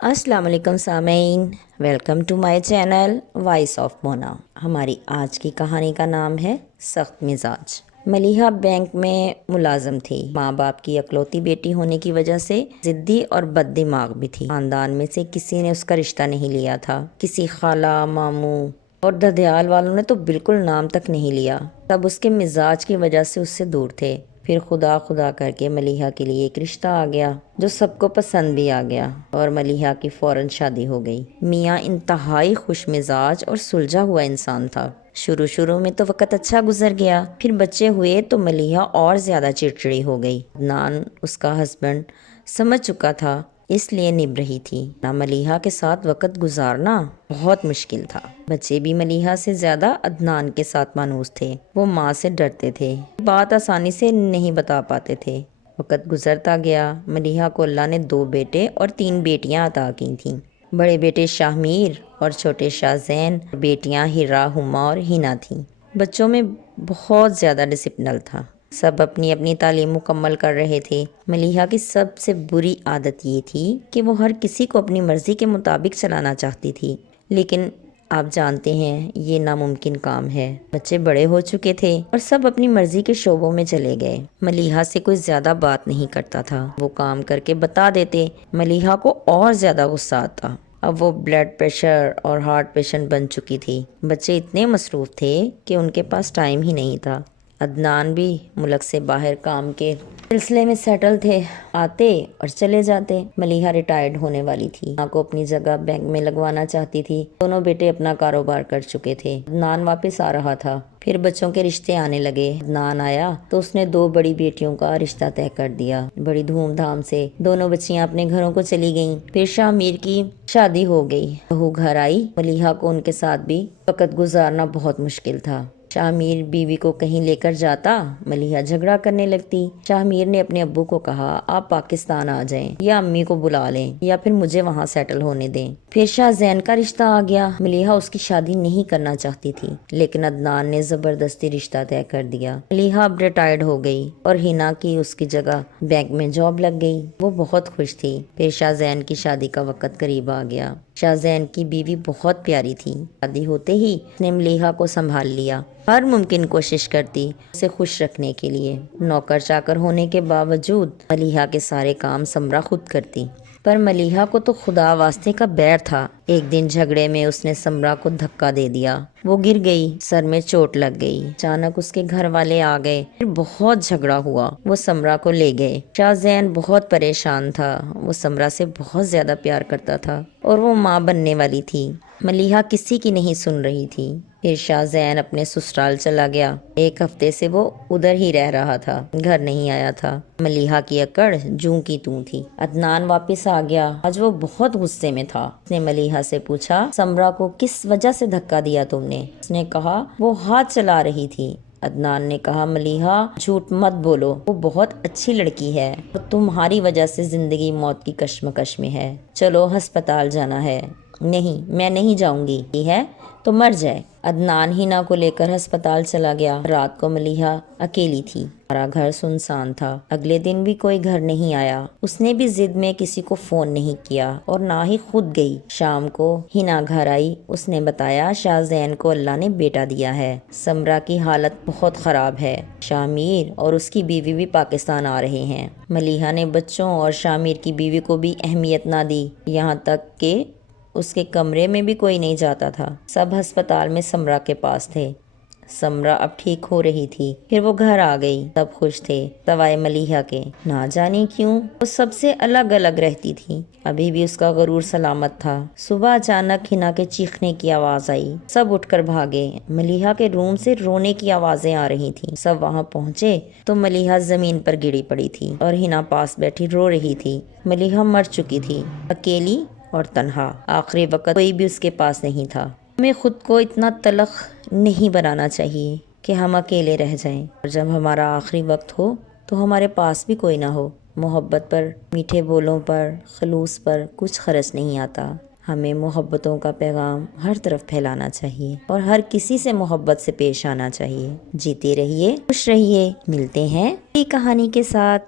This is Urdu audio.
السلام علیکم سامعین، welcome to my channel voice of Mona. ہماری آج کی کہانی کا نام ہے سخت مزاج۔ ملیحہ بینک میں ملازم تھی۔ ماں باپ کی اکلوتی بیٹی ہونے کی وجہ سے ضدی اور بد دماغ بھی تھی۔ خاندان میں سے کسی نے اس کا رشتہ نہیں لیا تھا۔ کسی خالہ، ماموں اور ددیال والوں نے تو بالکل نام تک نہیں لیا۔ سب اس کے مزاج کی وجہ سے اس سے دور تھے۔ پھر خدا خدا کر کے ملیحہ کے لیے ایک رشتہ آ گیا جو سب کو پسند بھی آ گیا اور ملیحہ کی فوراً شادی ہو گئی۔ میاں انتہائی خوش مزاج اور سلجھا ہوا انسان تھا۔ شروع میں تو وقت اچھا گزر گیا، پھر بچے ہوئے تو ملیحہ اور زیادہ چڑچڑی ہو گئی۔ عدنان اس کا ہسبینڈ سمجھ چکا تھا، اس لیے نبھ رہی تھی۔ ملیحہ کے ساتھ وقت گزارنا بہت مشکل تھا۔ بچے بھی ملیحہ سے زیادہ عدنان کے ساتھ مانوس تھے۔ وہ ماں سے ڈرتے تھے، بات آسانی سے نہیں بتا پاتے تھے۔ وقت گزرتا گیا۔ ملیحہ کو اللہ نے 2 بیٹے اور 3 بیٹیاں عطا کی تھیں۔ بڑے بیٹے شاہ میر اور چھوٹے شاہ زین، بیٹیاں ہرا، ہما اور ہینا تھیں۔ بچوں میں بہت زیادہ ڈسپلن تھا۔ سب اپنی اپنی تعلیم مکمل کر رہے تھے۔ ملیحہ کی سب سے بری عادت یہ تھی کہ وہ ہر کسی کو اپنی مرضی کے مطابق چلانا چاہتی تھی، لیکن آپ جانتے ہیں یہ ناممکن کام ہے۔ بچے بڑے ہو چکے تھے اور سب اپنی مرضی کے شعبوں میں چلے گئے۔ ملیحہ سے کوئی زیادہ بات نہیں کرتا تھا۔ وہ کام کر کے بتا دیتے، ملیحہ کو اور زیادہ غصہ آتا۔ اب وہ بلڈ پریشر اور ہارٹ پیشنٹ بن چکی تھی۔ بچے اتنے مصروف تھے کہ ان کے پاس ٹائم ہی نہیں تھا۔ عدنان بھی ملک سے باہر کام کے سلسلے میں سیٹل تھے، آتے اور چلے جاتے۔ ملیحہ ریٹائرڈ ہونے والی تھی، ماں کو اپنی جگہ بینک میں لگوانا چاہتی تھی۔ دونوں بیٹے اپنا کاروبار کر چکے تھے۔ عدنان واپس آ رہا تھا، پھر بچوں کے رشتے آنے لگے۔ عدنان آیا تو اس نے 2 بڑی بیٹیوں کا رشتہ طے کر دیا۔ بڑی دھوم دھام سے دونوں بچیاں اپنے گھروں کو چلی گئیں۔ پھر شاہ میر کی شادی ہو گئی، بہو گھر آئی۔ ملیحہ کو ان کے ساتھ بھی وقت گزارنا بہت مشکل تھا۔ شاہ میر بیوی کو کہیں لے کر جاتا، ملیحہ جھگڑا کرنے لگتی۔ شاہ میر نے اپنے ابو کو کہا، آپ پاکستان آ جائیں یا امی کو بلا لیں یا پھر مجھے وہاں سیٹل ہونے دیں۔ پھر شاہ زین کا رشتہ آ گیا۔ ملیحہ اس کی شادی نہیں کرنا چاہتی تھی، لیکن عدنان نے زبردستی رشتہ طے کر دیا۔ ملیحہ اب ریٹائرڈ ہو گئی اور ہینا کی اس کی جگہ بینک میں جاب لگ گئی۔ وہ بہت خوش تھی۔ پھر شاہ زین کی شادی کا وقت قریب آ گیا۔ شاہ زین کی بیوی بہت پیاری تھی۔ شادی ہوتے ہی اس نے ملیحہ کو سنبھال لیا، ہر ممکن کوشش کرتی اسے خوش رکھنے کے لیے۔ نوکر چاکر ہونے کے باوجود ملیحہ کے سارے کام سمرا خود کرتی، پر ملیحہ کو تو خدا واسطے کا بیر تھا۔ ایک دن جھگڑے میں اس نے سمرا کو دھکا دے دیا، وہ گر گئی، سر میں چوٹ لگ گئی۔ اچانک اس کے گھر والے آ گئے، پھر بہت جھگڑا ہوا، وہ سمرا کو لے گئے۔ شاہ زین بہت پریشان تھا، وہ سمرا سے بہت زیادہ پیار کرتا تھا اور وہ ماں بننے والی تھی۔ ملیحہ کسی کی نہیں سن رہی تھی۔ پھر شاہ زین اپنے سسرال چلا گیا۔ 1 ہفتے سے وہ ادھر ہی رہ رہا تھا، گھر نہیں آیا تھا۔ ملیحہ کی اکڑ جوں کی توں تھی۔ عدنان واپس آ گیا، آج وہ بہت غصے میں تھا۔ اس نے ملیحہ سے پوچھا، سمرا کو کس وجہ سے دھکا دیا تم نے؟ اس نے کہا، وہ ہاتھ چلا رہی تھی۔ عدنان نے کہا، ملیحہ جھوٹ مت بولو، وہ بہت اچھی لڑکی ہے اور تمہاری وجہ سے زندگی موت کی کشمکش میں ہے۔ چلو ہسپتال جانا ہے۔ نہیں، میں نہیں جاؤں گی، یہ ہے تو مر جائے۔ عدنان ہینا کو لے کر ہسپتال چلا گیا۔ رات کو ملیحہ اکیلی تھی، سارا گھر سنسان تھا۔ اگلے دن بھی کوئی گھر نہیں آیا۔ اس نے بھی ضد میں کسی کو فون نہیں کیا اور نہ ہی خود گئی۔ شام کو ہینا گھر آئی، اس نے بتایا شاہ زین کو اللہ نے بیٹا دیا ہے۔ سمرا کی حالت بہت خراب ہے، شاہ میر اور اس کی بیوی بھی پاکستان آ رہے ہیں۔ ملیحہ نے بچوں اور شاہ میر کی بیوی کو بھی اہمیت نہ دی، یہاں تک کہ اس کے کمرے میں بھی کوئی نہیں جاتا تھا۔ سب ہسپتال میں سمرا کے پاس تھے۔ سمرا اب ٹھیک ہو رہی تھی، پھر وہ گھر آ گئی۔ سب خوش تھے سوائے ملیحہ کے۔ نہ جانے کیوں وہ سب سے الگ الگ رہتی تھی۔ ابھی بھی اس کا غرور سلامت تھا۔ صبح اچانک ہینا کے چیخنے کی آواز آئی، سب اٹھ کر بھاگے۔ ملیحہ کے روم سے رونے کی آوازیں آ رہی تھیں۔ سب وہاں پہنچے تو ملیحہ زمین پر گری پڑی تھی اور ہینا پاس بیٹھی رو رہی تھی۔ ملیحہ مر چکی تھی، اکیلی اور تنہا۔ آخری وقت کوئی بھی اس کے پاس نہیں تھا۔ ہمیں خود کو اتنا تلخ نہیں بنانا چاہیے کہ ہم اکیلے رہ جائیں، اور جب ہمارا آخری وقت ہو تو ہمارے پاس بھی کوئی نہ ہو۔ محبت پر، میٹھے بولوں پر، خلوص پر کچھ خرچ نہیں آتا۔ ہمیں محبتوں کا پیغام ہر طرف پھیلانا چاہیے اور ہر کسی سے محبت سے پیش آنا چاہیے۔ جیتے رہیے، خوش رہیے۔ ملتے ہیں نئی کہانی کے ساتھ۔